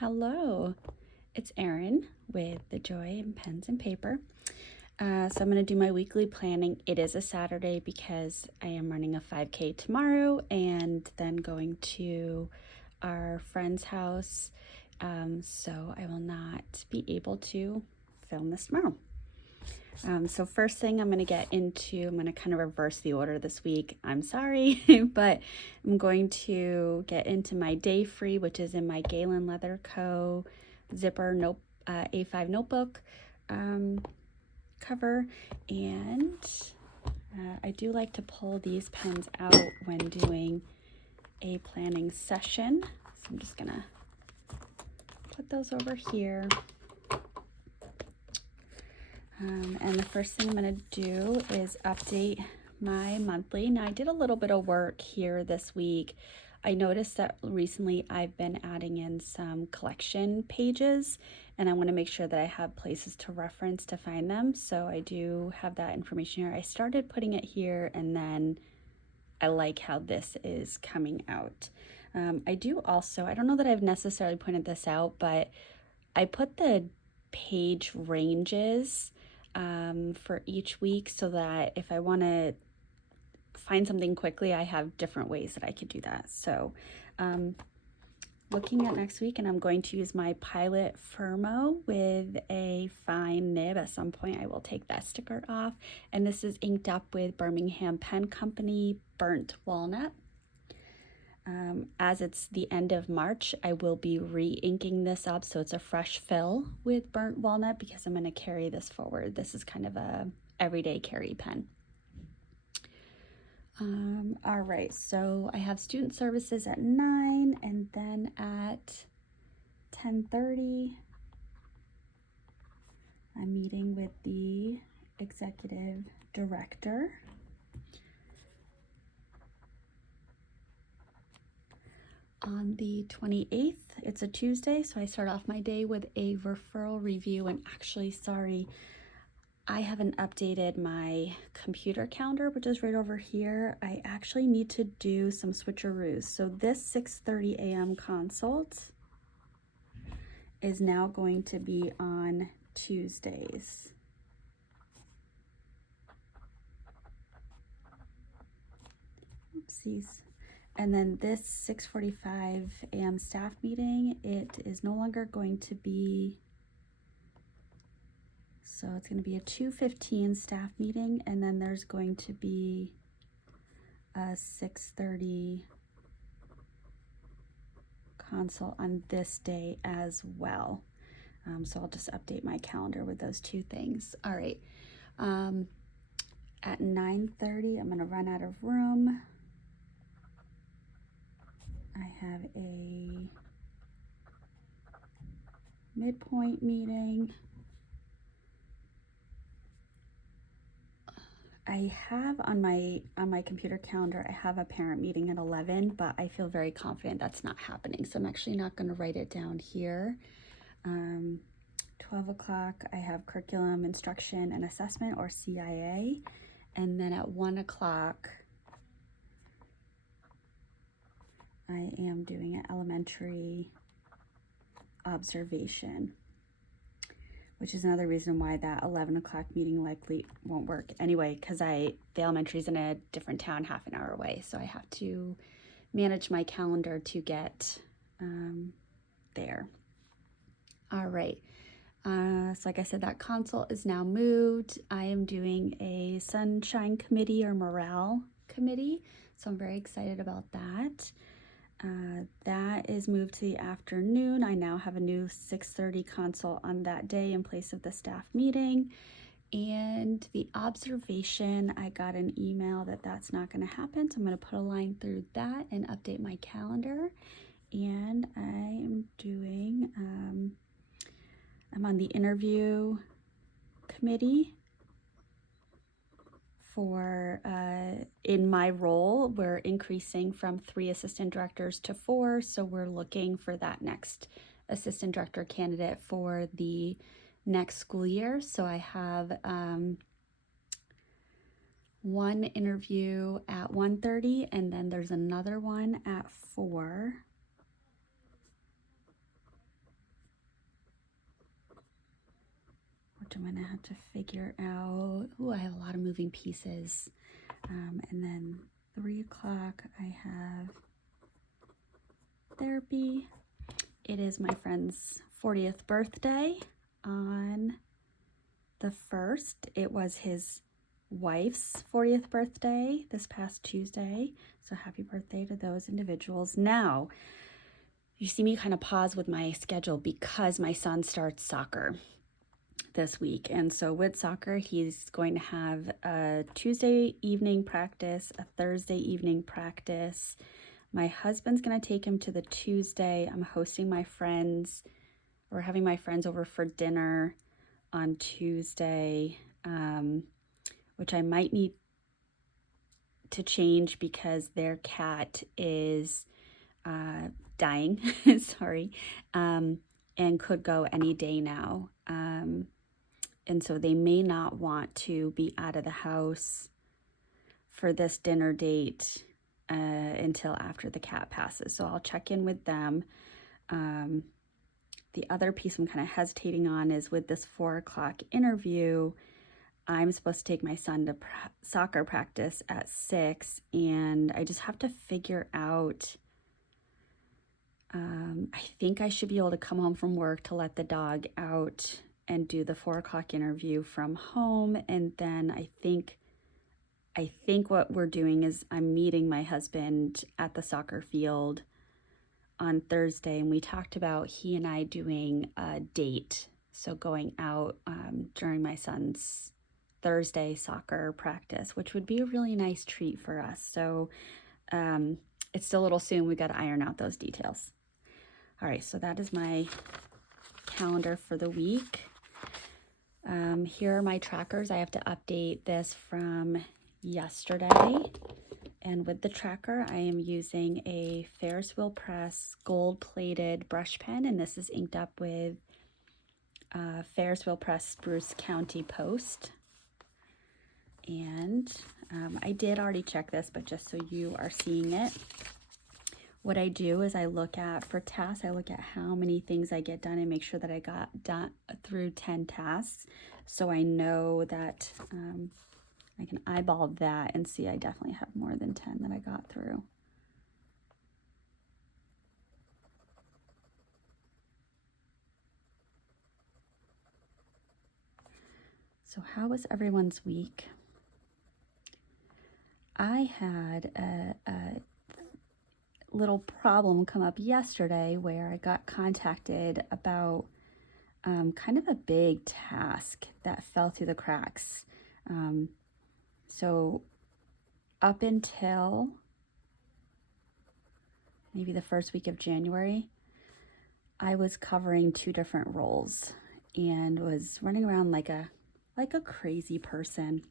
Hello, it's Erin with The Joy in Pens and Paper. So I'm going to do my weekly planning. It is a Saturday because I am running a 5K tomorrow and then going to our friend's house. So I will not be able to film this tomorrow. So first thing I'm going to get into, I'm going to kind of reverse the order this week. I'm sorry, but I'm going to get into my day free, which is in my Galen Leather Co. zipper A5 notebook cover. And I do like to pull these pens out when doing a planning session. So I'm just going to put those over here. And the first thing I'm going to do is update my monthly. Now, I did a little bit of work here this week. I noticed that recently I've been adding in some collection pages, and I want to make sure that I have places to reference to find them. So I do have that information here. I started putting it here, and then I like how this is coming out. I do also, I don't know that I've necessarily pointed this out, but I put the page ranges for each week so that if I want to find something quickly, I have different ways that I could do that. So looking at next week, and I'm going to use my Pilot Firmo with a fine nib. At some point I will take that sticker off, and this is inked up with Birmingham Pen Company Burnt Walnut. As it's the end of March, I will be re-inking this up, so it's a fresh fill with Burnt Walnut because I'm going to carry this forward. This is kind of a everyday carry pen. All right, so I have student services at 9, and then at 10:30, I'm meeting with the executive director. On the 28th, it's a Tuesday, so I start off my day with a referral review. And actually, sorry, I haven't updated my computer calendar, which is right over here. I actually need to do some switcheroos. So this 6:30 a.m. consult is now going to be on Tuesdays. Oopsies. And then this 6:45 a.m. staff meeting, it is no longer going to be, so it's going to be a 2:15 staff meeting, and then there's going to be a 6:30 consult on this day as well. So I'll just update my calendar with those two things. All right. At 9:30, I'm going to run out of room. I have a midpoint meeting. I have on my computer calendar, I have a parent meeting at 11, but I feel very confident that's not happening. So I'm actually not going to write it down here. 12 o'clock, I have curriculum, instruction, and assessment, or CIA. And then at 1 o'clock, I am doing an elementary observation, which is another reason why that 11 o'clock meeting likely won't work anyway, because the elementary is in a different town half an hour away. So I have to manage my calendar to get there. All right. So like I said, that consult is now moved. I am doing a sunshine committee or morale committee. So I'm very excited about that. That is moved to the afternoon. I now have a new 6:30 consult on that day in place of the staff meeting. And the observation, I got an email that that's not going to happen. So I'm going to put a line through that and update my calendar. And I am doing, I'm on the interview committee for, in my role, we're increasing from 3 assistant directors to 4. So we're looking for that next assistant director candidate for the next school year. So I have one interview at 1:30, and then there's another one at 4. I'm gonna have to figure out. Oh, I have a lot of moving pieces. And then 3 o'clock, I have therapy. It is my friend's 40th birthday on the 1st. It was his wife's 40th birthday this past Tuesday. So happy birthday to those individuals. Now, you see me kind of pause with my schedule because my son starts soccer this week. And so with soccer, he's going to have a Tuesday evening practice, a Thursday evening practice. My husband's going to take him to the Tuesday. I'm hosting my friends. We're having my friends over for dinner on Tuesday, which I might need to change because their cat is dying, sorry, and could go any day now. And so they may not want to be out of the house for this dinner date until after the cat passes. So I'll check in with them. The other piece I'm kind of hesitating on is with this 4 o'clock interview, I'm supposed to take my son to soccer practice at 6, and I just have to figure out, I think I should be able to come home from work to let the dog out and do the 4 o'clock interview from home. And then I think what we're doing is I'm meeting my husband at the soccer field on Thursday, and we talked about he and I doing a date. So going out during my son's Thursday soccer practice, which would be a really nice treat for us. So it's still a little soon. We got to iron out those details. All right, so that is my calendar for the week. Here are my trackers. I have to update this from yesterday. And with the tracker, I am using a Ferris Wheel Press gold-plated brush pen, and this is inked up with Ferris Wheel Press Spruce County Post. And I did already check this, but just so you are seeing it, what I do is I look at, for tasks, I look at how many things I get done and make sure that I got done through 10 tasks. So I know that I can eyeball that and see I definitely have more than 10 that I got through. So how was everyone's week? I had a little problem come up yesterday where I got contacted about kind of a big task that fell through the cracks. So up until maybe the first week of January, I was covering 2 different roles and was running around like a crazy person.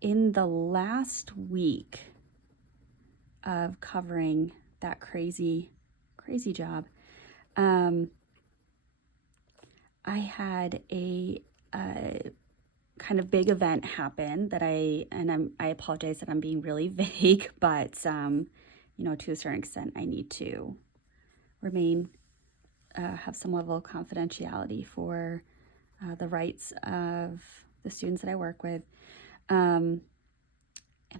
In the last week of covering that crazy job, I had a kind of big event happen that I apologize that I'm being really vague, but you know, to a certain extent, I need to remain have some level of confidentiality for the rights of the students that I work with. And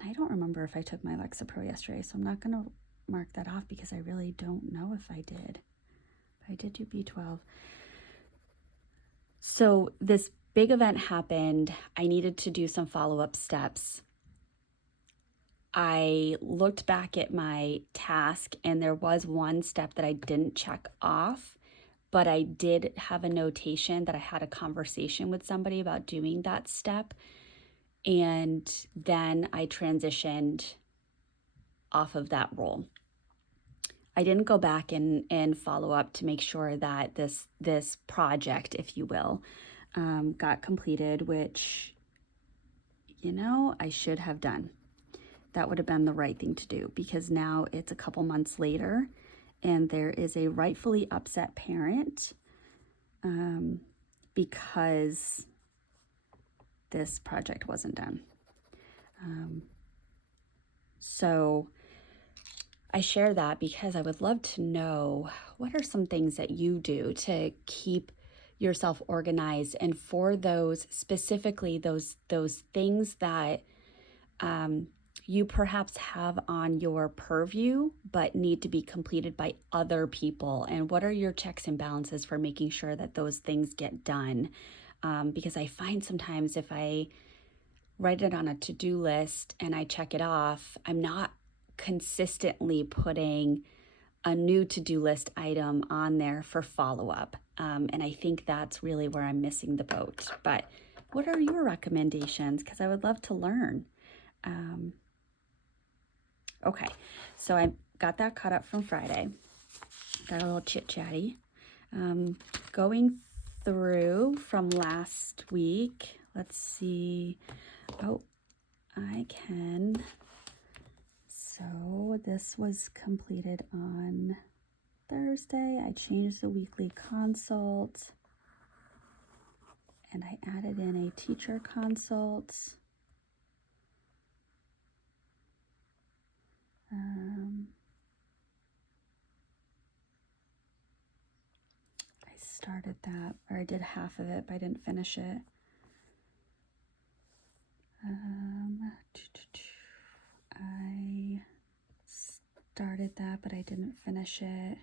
I don't remember if I took my Lexapro yesterday, so I'm not going to mark that off because I really don't know if I did. But I did do B12. So this big event happened. I needed to do some follow-up steps. I looked back at my task and there was one step that I didn't check off, but I did have a notation that I had a conversation with somebody about doing that step. And then I transitioned off of that role. I didn't go back and follow up to make sure that this project, if you will, got completed, which, you know, I should have done. That would have been the right thing to do, because now it's a couple months later and there is a rightfully upset parent because this project wasn't done. So I share that because I would love to know, what are some things that you do to keep yourself organized, and for those specifically those things that you perhaps have on your purview but need to be completed by other people, and what are your checks and balances for making sure that those things get done? Because I find sometimes if I write it on a to-do list and I check it off, I'm not consistently putting a new to-do list item on there for follow-up. And I think that's really where I'm missing the boat. But what are your recommendations? Because I would love to learn. Okay, so I got that caught up from Friday. Got a little chit-chatty. Going through from last week, let's see. Oh, I can. So this was completed on Thursday. I changed the weekly consult and I added in a teacher consult. I started that, or I did half of it, but I didn't finish it. I started that, but I didn't finish it.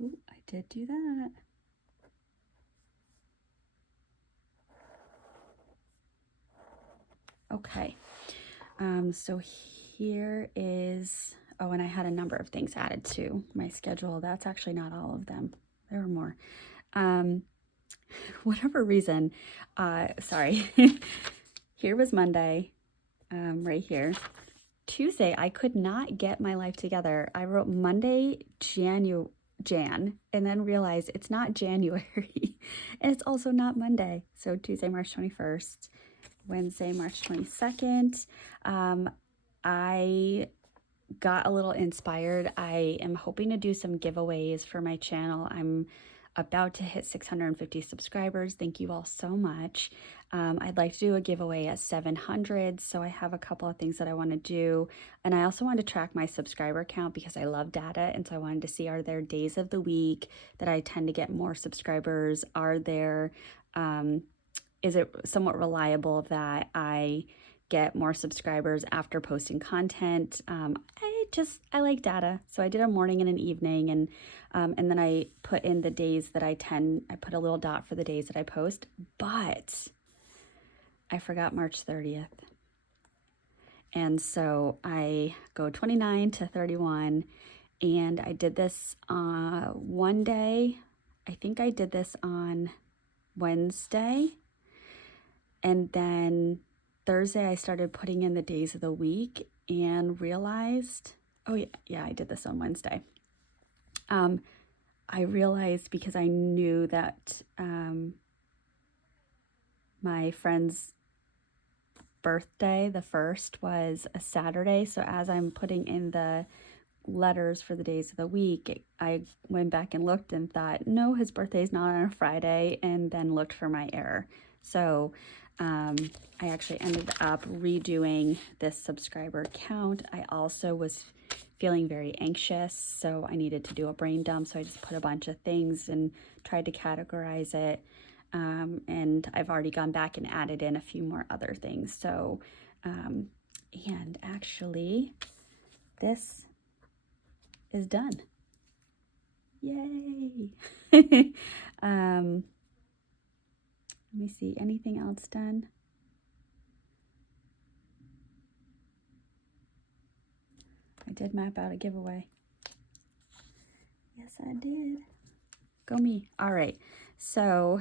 Ooh, I did do that. Okay. So here is, oh, and I had a number of things added to my schedule. That's actually not all of them. There were more. Whatever reason, sorry. Here was Monday, right here. Tuesday, I could not get my life together. I wrote Monday, Jan, and then realized it's not January, and it's also not Monday. So Tuesday, March 21st, Wednesday, March 22nd. I got a little inspired. I am hoping to do some giveaways for my channel. I'm about to hit 650 subscribers. Thank you all so much. I'd like to do a giveaway at 700, so I have a couple of things that I want to do. And I also want to track my subscriber count because I love data, and so I wanted to see, are there days of the week that I tend to get more subscribers? Are there, is it somewhat reliable that I get more subscribers after posting content? I like data, so I did a morning and an evening, and then I put in the days that I put a little dot for the days that I post, but I forgot March 30th. And so I go 29 to 31, and I did this one day. I think I did this on Wednesday, and then Thursday I started putting in the days of the week and realized, oh yeah, I did this on Wednesday. I realized, because I knew that my friend's birthday, the 1st, was a Saturday. So as I'm putting in the letters for the days of the week, I went back and looked and thought, no, his birthday is not on a Friday, and then looked for my error. So I actually ended up redoing this subscriber count. I also was feeling very anxious, so I needed to do a brain dump. So I just put a bunch of things and tried to categorize it. And I've already gone back and added in a few more other things. So, and actually, this is done. Yay! Let me see, anything else done? I did map out a giveaway. Yes, I did. Go me. All right. So,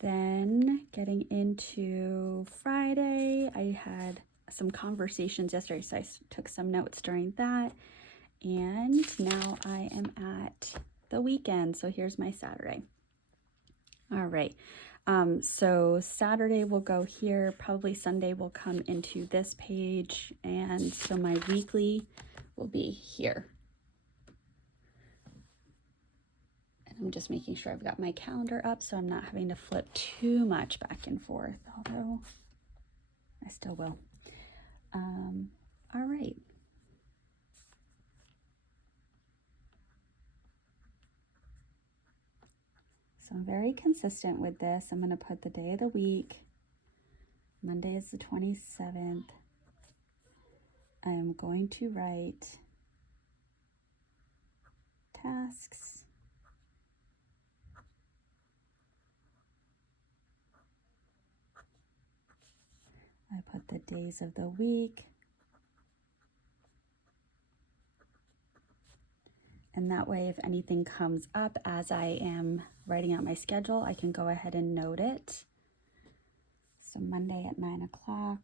then getting into Friday, I had some conversations yesterday, so I took some notes during that. And now I am at the weekend. So here's my Saturday. All right. So Saturday will go here. Probably Sunday will come into this page. And so my weekly will be here. And I'm just making sure I've got my calendar up so I'm not having to flip too much back and forth, although I still will. All right. So I'm very consistent with this. I'm going to put the day of the week. Monday is the 27th. I am going to write tasks. I put the days of the week. And that way, if anything comes up as I am writing out my schedule, I can go ahead and note it. So Monday at 9 o'clock,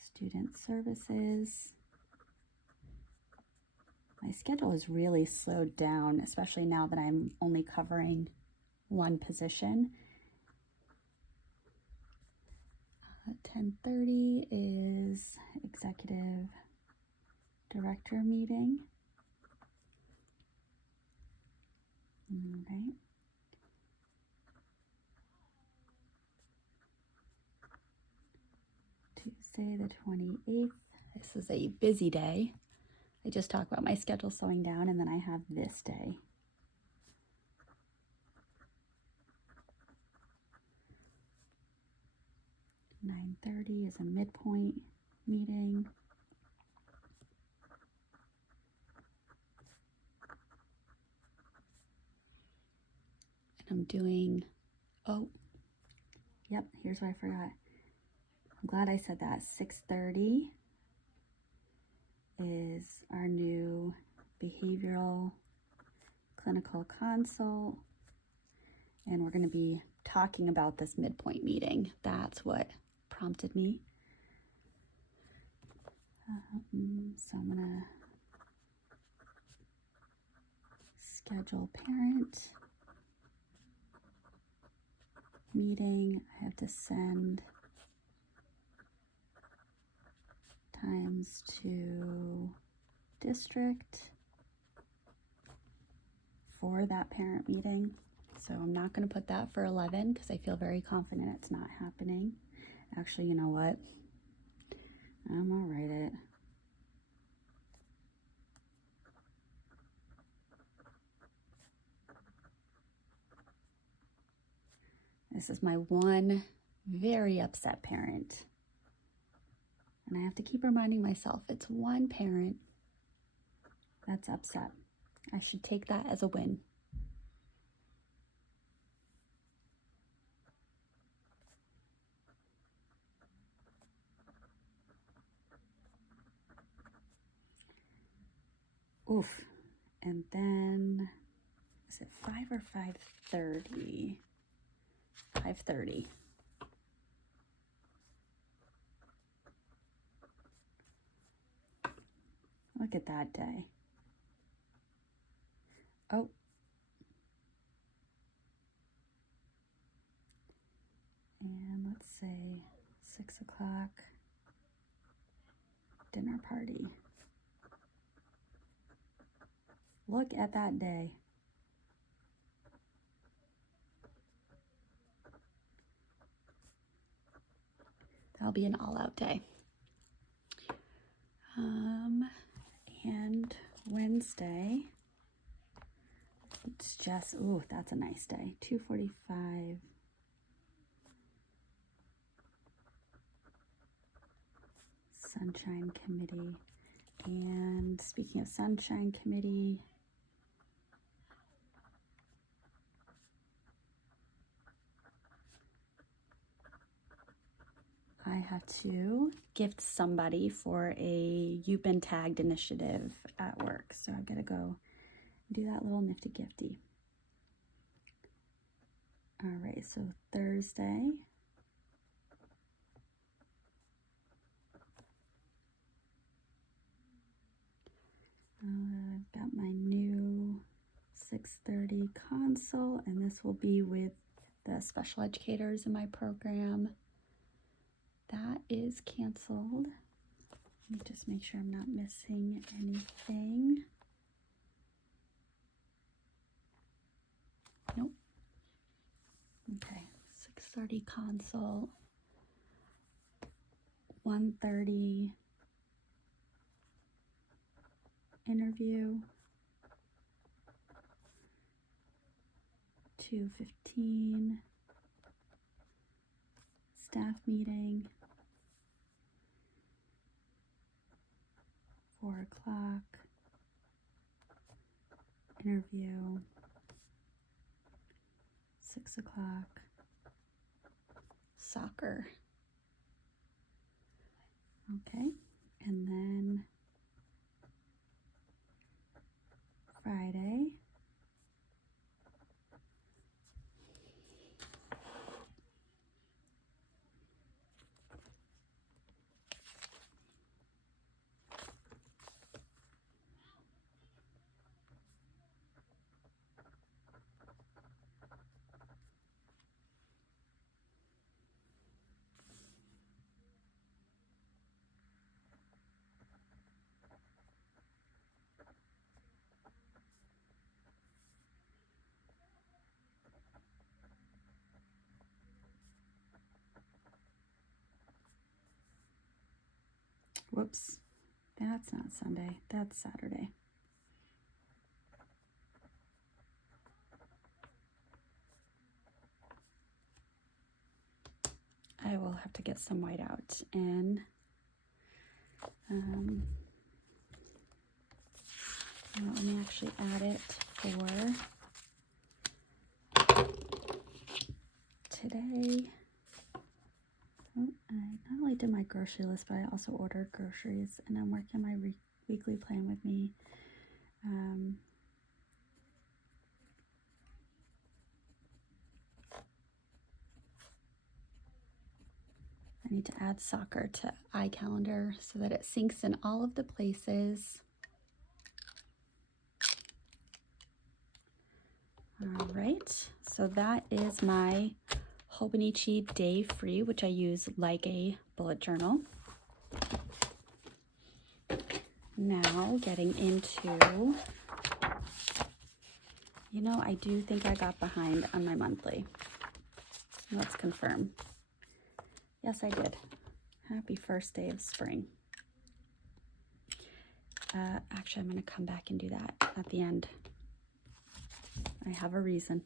student services. My schedule is really slowed down, especially now that I'm only covering one position. 10:30 is executive director meeting. All right. Tuesday the 28th. This is a busy day. I just talked about my schedule slowing down, and then I have this day. (9:30) is a midpoint meeting. And I'm doing, oh, yep, here's what I forgot. I'm glad I said that. 6:30 is our new behavioral clinical consult. And we're going to be talking about this midpoint meeting. That's what prompted me. So I'm going to schedule parent meeting. I have to send times to district for that parent meeting. So I'm not going to put that for 11 because I feel very confident it's not happening. Actually, you know what? I'm going to write it. This is my one very upset parent. And I have to keep reminding myself it's one parent that's upset. I should take that as a win. Oof. And then, is it 5 or 5:30? 5:30. Look at that day. Oh. And let's say 6 o'clock, dinner party. Look at that day. That'll be an all-out day. And Wednesday, it's just, ooh, that's a nice day. 2:45. Sunshine Committee. And speaking of Sunshine Committee, I have to gift somebody for a You've Been Tagged initiative at work. So I've got to go do that little nifty gifty. All right, so Thursday. I've got my new 6:30 consult, and this will be with the special educators in my program. That is canceled. Let me just make sure I'm not missing anything. 6:30 consult, 1:30 interview, 2:15 staff meeting, 4 o'clock interview, 6 o'clock soccer. Okay, and then Friday, whoops, that's not Sunday, that's Saturday. I will have to get some white out and let me actually add it for today. Oh, I not only did my grocery list, but I also ordered groceries, and I'm working on my weekly plan with me. I need to add soccer to iCalendar so that it syncs in all of the places. All right, so that is my Hobonichi Day Free, which I use like a bullet journal. Now getting into, I do think I got behind on my monthly. Let's confirm. Yes, I did. Happy first day of spring. Actually, I'm going to come back and do that at the end. I have a reason.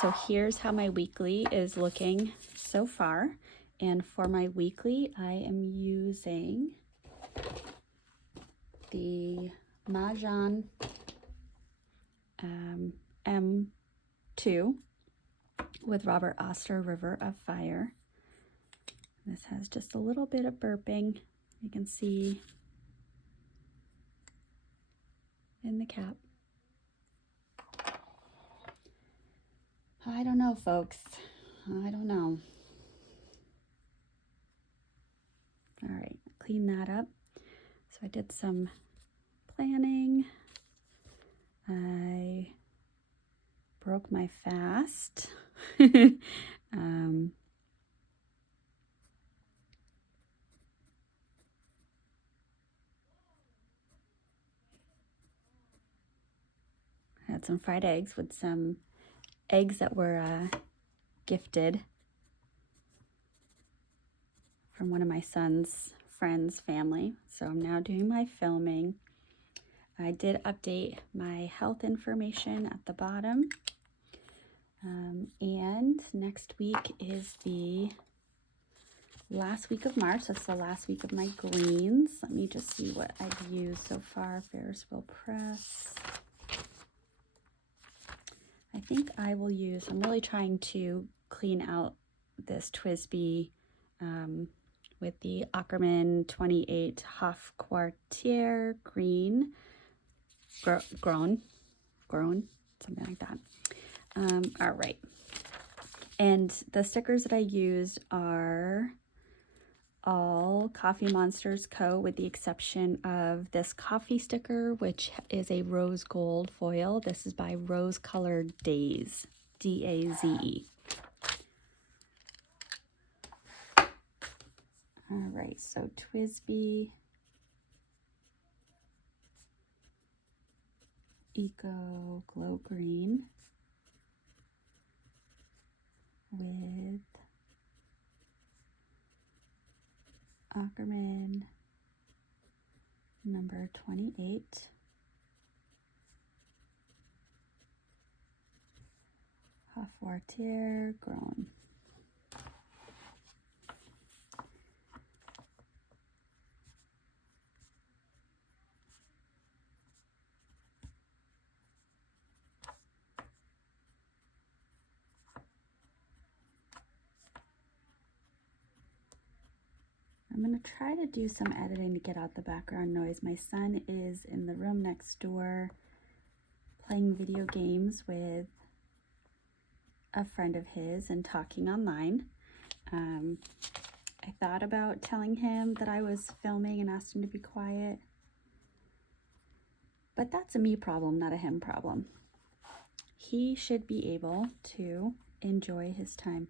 So here's how my weekly is looking so far. And for my weekly, I am using the Mahjong M2 with Robert Oster, River of Fire. This has just a little bit of burping. You can see in the cap. I don't know, folks. I don't know. All right, clean that up. So I did some planning. I broke my fast. I had some fried eggs with some eggs that were gifted from one of my son's friends' family. So I'm now doing my filming. I did update my health information at the bottom. And next week is the last week of March. That's the last week of my greens. Let me just see what I've used so far. Ferris wheel press. I think I will use, I'm really trying to clean out this TWSBI with the Ackerman 28 Hof Quartier Green, grown, something like that. All right. And the stickers that I used are all Coffee Monsters Co., with the exception of this coffee sticker, which is a rose gold foil. This is by Rose Colored Daze, D-A-Z-E. All right, so TWSBI Eco Glow Green with Ackerman, number 28. Hafortier, grown. I'm going to try to do some editing to get out the background noise. My son is in the room next door playing video games with a friend of his and talking online. I thought about telling him that I was filming and asked him to be quiet, but that's a me problem, not a him problem. He should be able to enjoy his time.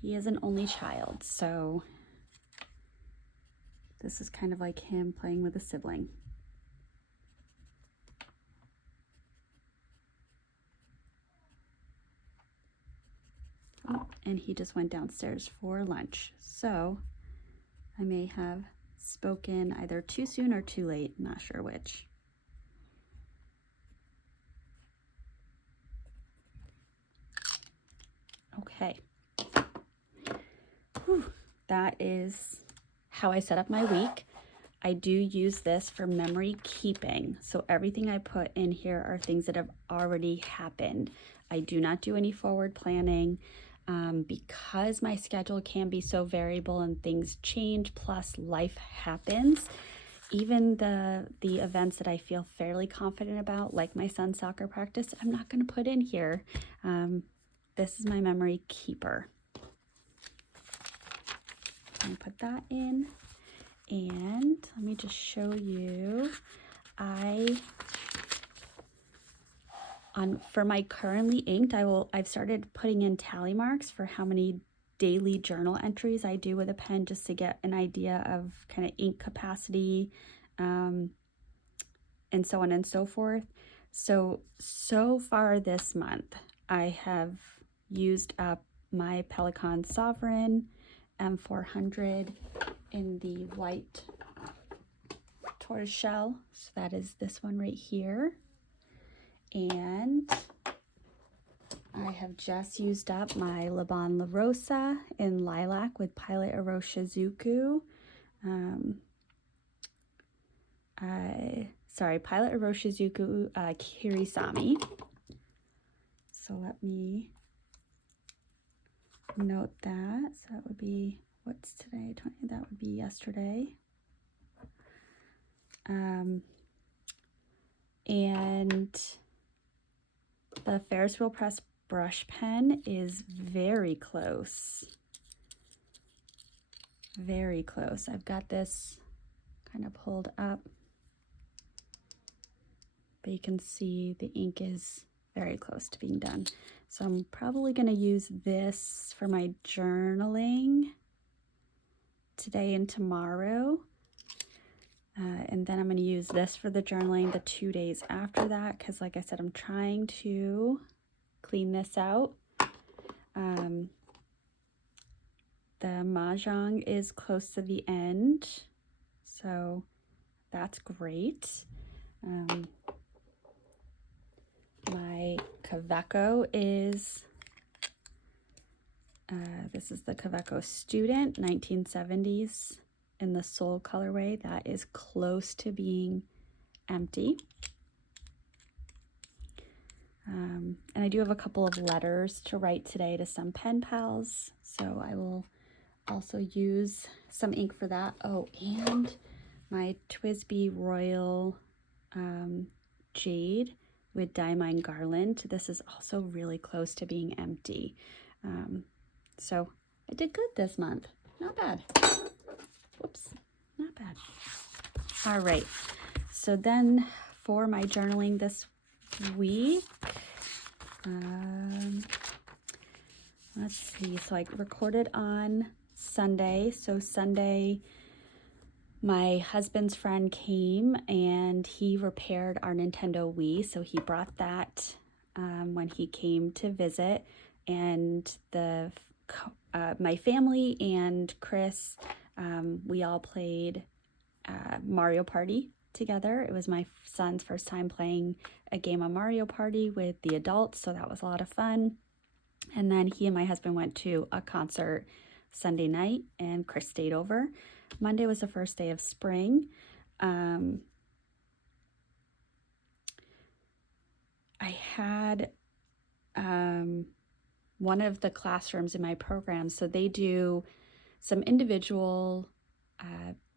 He is an only child, so this is kind of like him playing with a sibling. Oh, and he just went downstairs for lunch, so I may have spoken either too soon or too late, not sure which. Okay. Whew. That is how I set up my week. I do use this for memory keeping. So everything I put in here are things that have already happened. I do not do any forward planning because my schedule can be so variable and things change, plus life happens. Even the events that I feel fairly confident about, like my son's soccer practice, I'm not going to put in here. This is my memory keeper. I'm gonna put that in, and let me just show you. For my currently inked, I've started putting in tally marks for how many daily journal entries I do with a pen, just to get an idea of kind of ink capacity, and so on and so forth. So far this month, I have used up my Pelikan Sovereign M400 in the white tortoise shell. So that is this one right here. And I have just used up my Laban La Rosa in lilac with Pilot Iroshizuku. Pilot Iroshizuku Kirisami. So let me note that. So that would be, what's today? 20, that would be yesterday. And the Ferris wheel press brush pen is very close. Very close. I've got this kind of pulled up, but you can see the ink is very close to being done. So I'm probably going to use this for my journaling today and tomorrow. And then I'm going to use this for the journaling the 2 days after that, because like I said, I'm trying to clean this out. The Mahjong is close to the end, so that's great. My Kaweco is, this is the Kaweco Student, 1970s. In the Soul colorway. That is close to being empty. And I do have a couple of letters to write today to some pen pals, so I will also use some ink for that. Oh, and my TWSBI Royal Jade with Diamond Garland. This is also really close to being empty. So I did good this month. Not bad. Whoops, not bad. All right, so then for my journaling this week, let's see, so I recorded on Sunday. So Sunday, My husband's friend came and he repaired our Nintendo Wii, so he brought that when he came to visit. And my family and Chris, we all played Mario Party together. It was my son's first time playing a game of Mario Party with the adults, so that was a lot of fun. And then he and my husband went to a concert Sunday night, and Chris stayed over. Monday was the first day of spring. I had one of the classrooms in my program, so they do some individual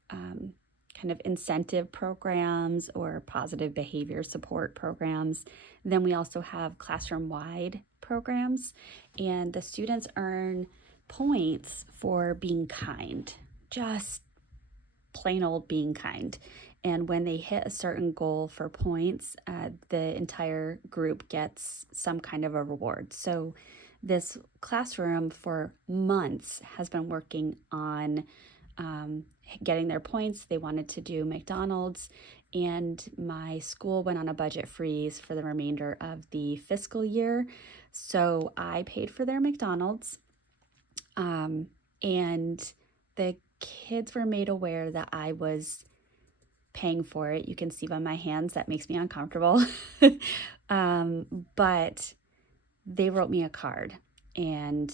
kind of incentive programs or positive behavior support programs. Then we also have classroom-wide programs, and the students earn points for being kind, just plain old being kind. And when they hit a certain goal for points, the entire group gets some kind of a reward. So this classroom for months has been working on getting their points. They wanted to do McDonald's, and my school went on a budget freeze for the remainder of the fiscal year. So I paid for their McDonald's, and the kids were made aware that I was paying for it. You can see by my hands that makes me uncomfortable. But they wrote me a card and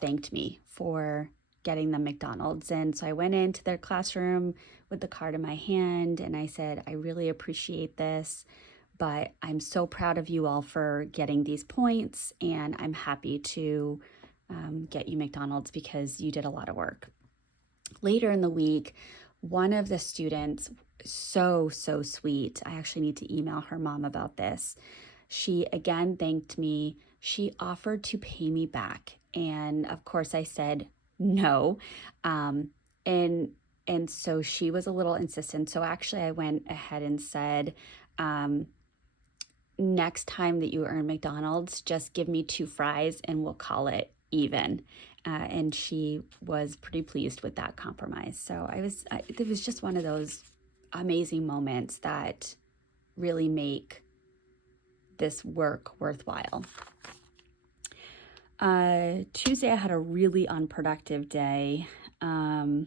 thanked me for getting them McDonald's. And so I went into their classroom with the card in my hand and I said, I really appreciate this, but I'm so proud of you all for getting these points, and I'm happy to get you McDonald's because you did a lot of work. Later in the week, one of the students, so sweet, I actually need to email her mom about this. She again thanked me. She offered to pay me back. And of course I said no. And so she was a little insistent. So actually I went ahead and said, next time that you earn McDonald's, just give me 2 fries and we'll call it even. And she was pretty pleased with that compromise. So it was just one of those amazing moments that really make this work worthwhile. Tuesday, I had a really unproductive day. I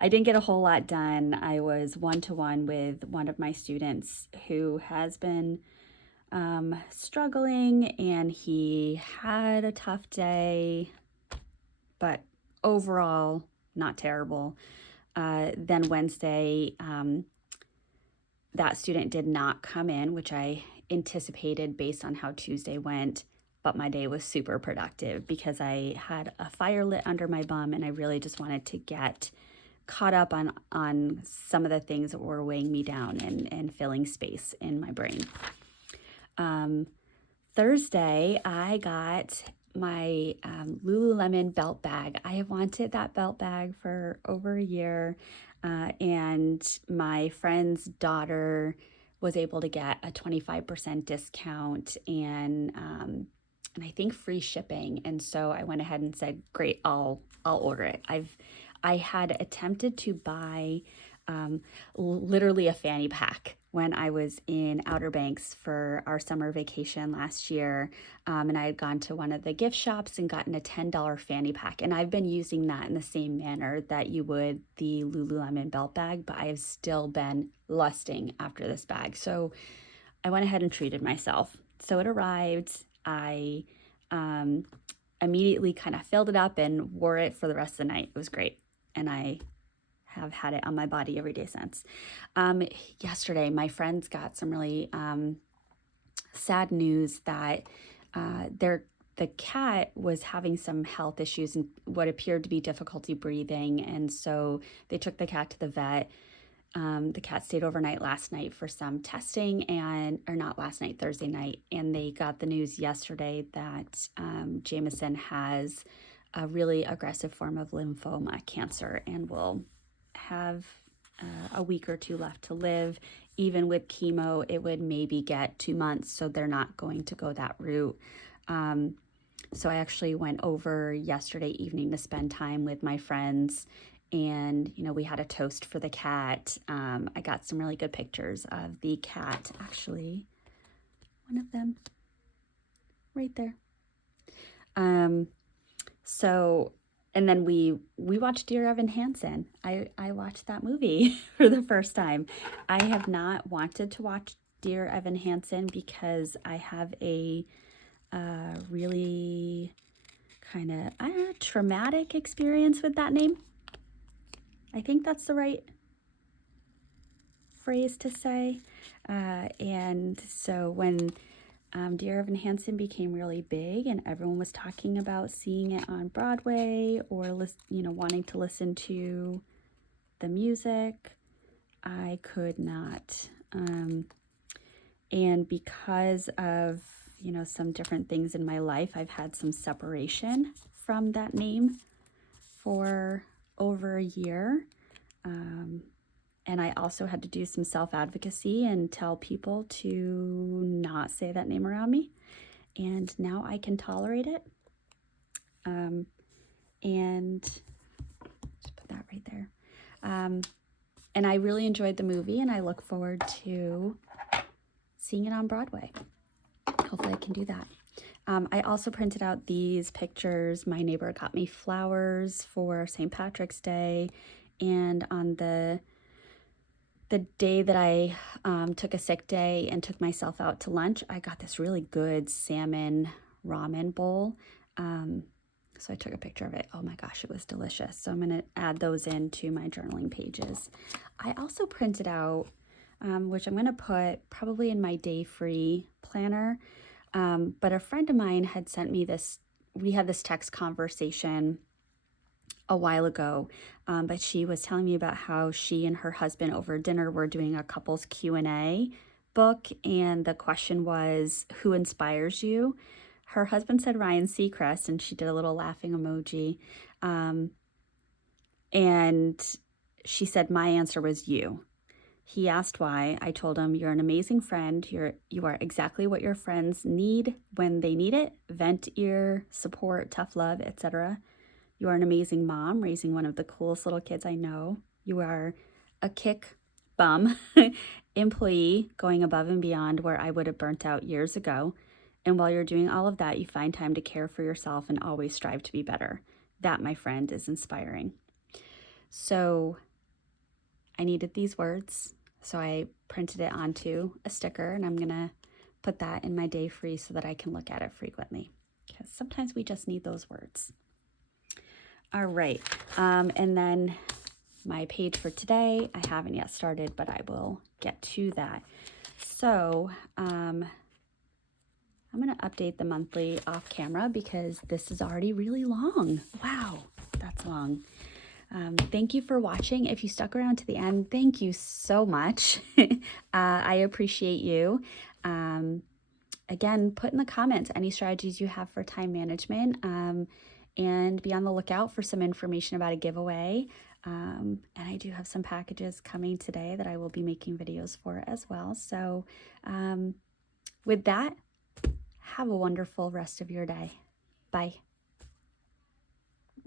didn't get a whole lot done. I was one-to-one with one of my students who has been struggling, and he had a tough day, but overall, not terrible. Then Wednesday, that student did not come in, which I anticipated based on how Tuesday went, but my day was super productive because I had a fire lit under my bum and I really just wanted to get caught up on some of the things that were weighing me down and filling space in my brain. Thursday, I got my Lululemon belt bag. I have wanted that belt bag for over a year, and my friend's daughter was able to get a 25% discount and I think free shipping. And so I went ahead and said, great, I'll order it. I had attempted to buy literally a fanny pack when I was in Outer Banks for our summer vacation last year. And I had gone to one of the gift shops and gotten a $10 fanny pack. And I've been using that in the same manner that you would the Lululemon belt bag, but I have still been lusting after this bag. So I went ahead and treated myself. So it arrived. I immediately kind of filled it up and wore it for the rest of the night. It was great. And I have had it on my body every day since. Yesterday, my friends got some really sad news that the cat was having some health issues and what appeared to be difficulty breathing. And so they took the cat to the vet. The cat stayed overnight last night for some testing or not last night, Thursday night. And they got the news yesterday that Jameson has a really aggressive form of lymphoma cancer and will have a week or 2 left to live. Even with chemo, it would maybe get 2 months, so they're not going to go that route. So I actually went over yesterday evening to spend time with my friends, and we had a toast for the cat. I got some really good pictures of the cat, actually one of them right there. So, and then we watched Dear Evan Hansen. I watched that movie for the first time. I have not wanted to watch Dear Evan Hansen because I have a really kind of traumatic experience with that name. I think that's the right phrase to say. And so when Dear Evan Hansen became really big and everyone was talking about seeing it on Broadway or wanting to listen to the music, I could not. And because of some different things in my life, I've had some separation from that name for over a year. And I also had to do some self-advocacy and tell people to not say that name around me. And now I can tolerate it. And just put that right there. And I really enjoyed the movie, and I look forward to seeing it on Broadway. Hopefully I can do that. I also printed out these pictures. My neighbor got me flowers for St. Patrick's Day, and on the day that I took a sick day and took myself out to lunch, I got this really good salmon ramen bowl. So I took a picture of it. Oh my gosh, it was delicious. So I'm going to add those into my journaling pages. I also printed out, which I'm going to put probably in my day free planner. But a friend of mine had sent me this. We had this text conversation a while ago, but she was telling me about how she and her husband over dinner were doing a couples Q&A book, and the question was, who inspires you? Her husband said Ryan Seacrest, and she did a little laughing emoji. And she said, my answer was you. He asked why. I told him, you're an amazing friend. You are exactly what your friends need when they need it. Vent, ear, support, tough love, etc. You are an amazing mom, raising one of the coolest little kids I know. You are a kick bum employee, going above and beyond where I would have burnt out years ago. And while you're doing all of that, you find time to care for yourself and always strive to be better. That, my friend, is inspiring. So I needed these words, so I printed it onto a sticker, and I'm going to put that in my day free so that I can look at it frequently, because sometimes we just need those words. All right, and then my page for today, I haven't yet started, but I will get to that. So I'm going to update the monthly off camera because this is already really long. Wow, that's long. Thank you for watching. If you stuck around to the end, thank you so much. I appreciate you. Again, put in the comments any strategies you have for time management, and be on the lookout for some information about a giveaway. And I do have some packages coming today that I will be making videos for as well. So with that, have a wonderful rest of your day. Bye.